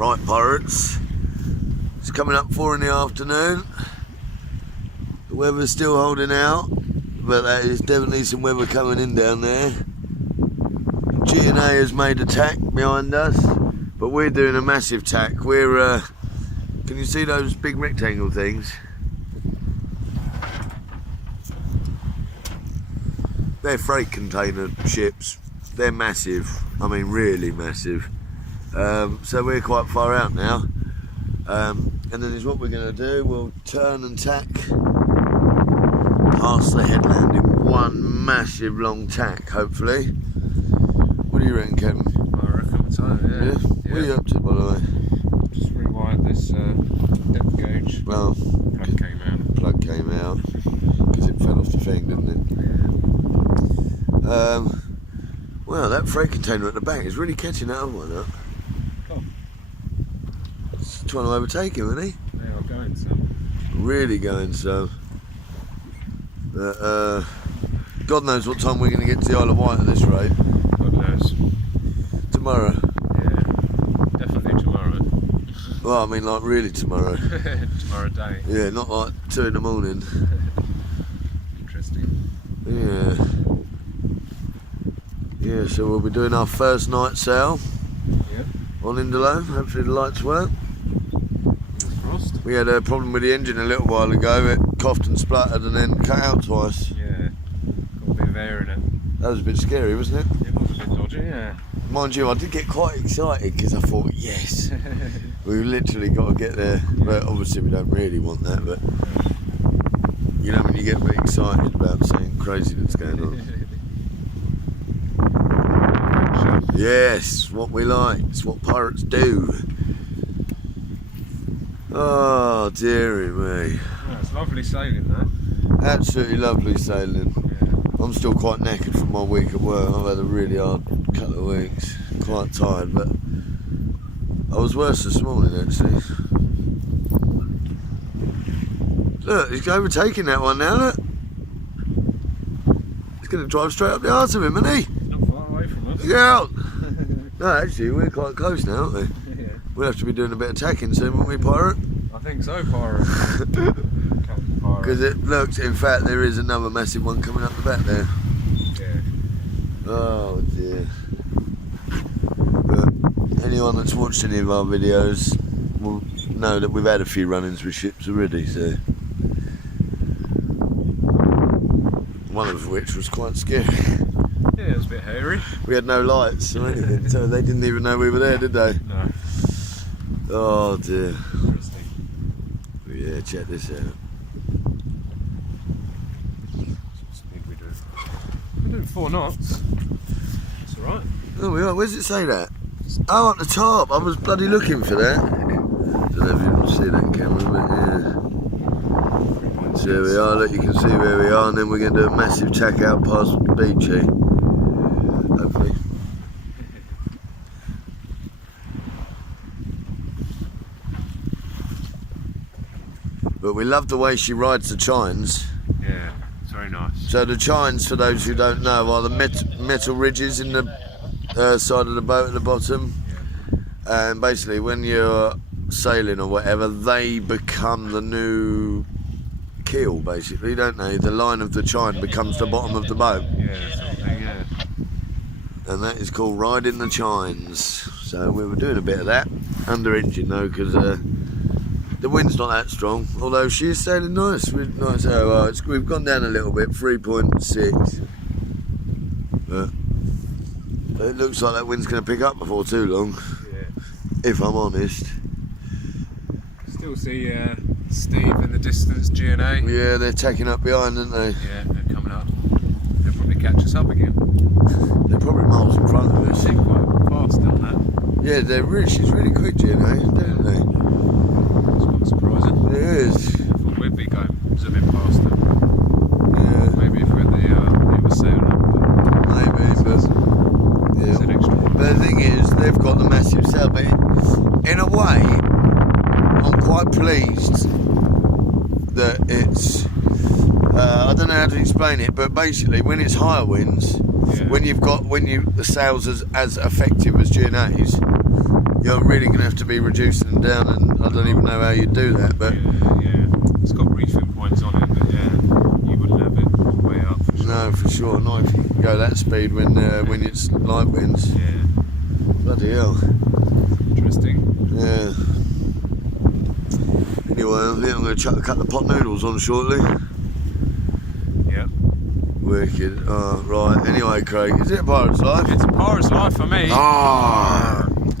Right, pirates, it's coming up 4 in the afternoon. The weather's still holding out, but there is definitely some weather coming in down there. G&A has made a tack behind us, but we're doing a massive tack. We're, can you see those big rectangle things? They're freight container ships. They're massive. I mean, really massive. So we're quite far out now. And then is what we're going to do. We'll turn and tack past the headland in one massive long tack, hopefully. What do you reckon, Kevin? I reckon so, yeah. What are you up to, by the way? Just rewired this depth gauge. Well, Plug came out. Plug came out because it fell off the thing, didn't it? Yeah. Well, that freight container at the back is really catching that other one up. Oh. It's trying to overtake him, isn't he? They are going some. Really going some. But, God knows what time we're going to get to the Isle of Wight at this rate. God knows. Tomorrow. Yeah, definitely tomorrow. Well, I mean, like, really tomorrow. Tomorrow day. Yeah, not like 2 in the morning. Interesting. Yeah. Yeah, so we'll be doing our first night sail Yeah. on Indolo. Hopefully the lights work. Fingers crossed. We had a problem with the engine a little while ago. It coughed and spluttered and then cut out twice. Yeah. Got a bit of air in it. That was a bit scary, wasn't it? It was a bit dodgy, yeah. Mind you, I did get quite excited because I thought, yes, we've literally got to get there. But obviously we don't really want that, but you know when you get a bit excited about something crazy that's going on. Yes, what we like, it's what pirates do. Oh, dearie me. Oh, it's lovely sailing though. Absolutely lovely sailing. Yeah. I'm still quite knackered from my week at work. I've had a really hard couple of weeks. Quite tired, but I was worse this morning actually. Look, he's overtaking that one now, look. He's going to drive straight up the arse of him, isn't he? It's not far away from us. Look out! No, actually, we're quite close now, aren't we? Yeah. We'll have to be doing a bit of tacking soon, won't we, pirate? I think so, pirate. Because it looks, in fact, there is another massive one coming up the back there. Yeah. Oh dear. But anyone that's watched any of our videos will know that we've had a few run-ins with ships already, so. One of which was quite scary. Yeah, it was a bit hairy. We had no lights or anything, so they didn't even know we were there, did they? No. Oh dear. Interesting. Yeah, check this out. What speed we do? We're doing 4 knots. That's alright. Oh, we are. Where does it say that? Oh, at the top. I was bloody looking for that. Don't know if you can see that camera, but yeah. So there we are. Look, you can see where we are, and then we're going to do a massive tack out past Beachy. Hopefully. But we love the way she rides the chines. Yeah, it's very nice. So the chines, for those who don't know, are the metal ridges in the side of the boat at the bottom. Yeah. And basically when you're sailing or whatever, they become the new keel, basically, don't they? The line of the chine becomes the bottom of the boat. Yeah, sort of thing, yeah. And that is called riding the chines. So we were doing a bit of that, under engine though, because the wind's not that strong, although she is sailing nice. Nice. Oh, we've gone down a little bit, 3.6. But it looks like that wind's going to pick up before too long, Yeah. if I'm honest. Still see Steve in the distance, G&A. Yeah, they're tacking up behind, aren't they? Yeah, they're coming up. They'll probably catch us up again. They're probably miles in front of They us. seem quite fast on that. Yeah, she's really quick, G&A, don't they? It's quite surprising. It is. I thought we'd be going zooming past them. Yeah, Maybe if we had the sail up. maybe, but It's an yeah. extra. But the thing is, they've got the massive sail, but in a way, I'm quite pleased that it's, I don't know how to explain it, but basically when it's higher winds, Yeah. when the sails as effective as G&A's, You're really going to have to be reducing them down, and I don't even know how you do that, but... Yeah. It's got reefing points on it, but yeah, you wouldn't have it all the way up for sure. No, for sure. Not if you can go that speed when it's light winds. Yeah. Bloody hell. Interesting. Yeah. Anyway, I think I'm going to chuck a couple of pot noodles on shortly. Yeah. Wicked. Oh, right. Anyway, Craig, is it a pirate's life? It's a pirate's life for me. Ah.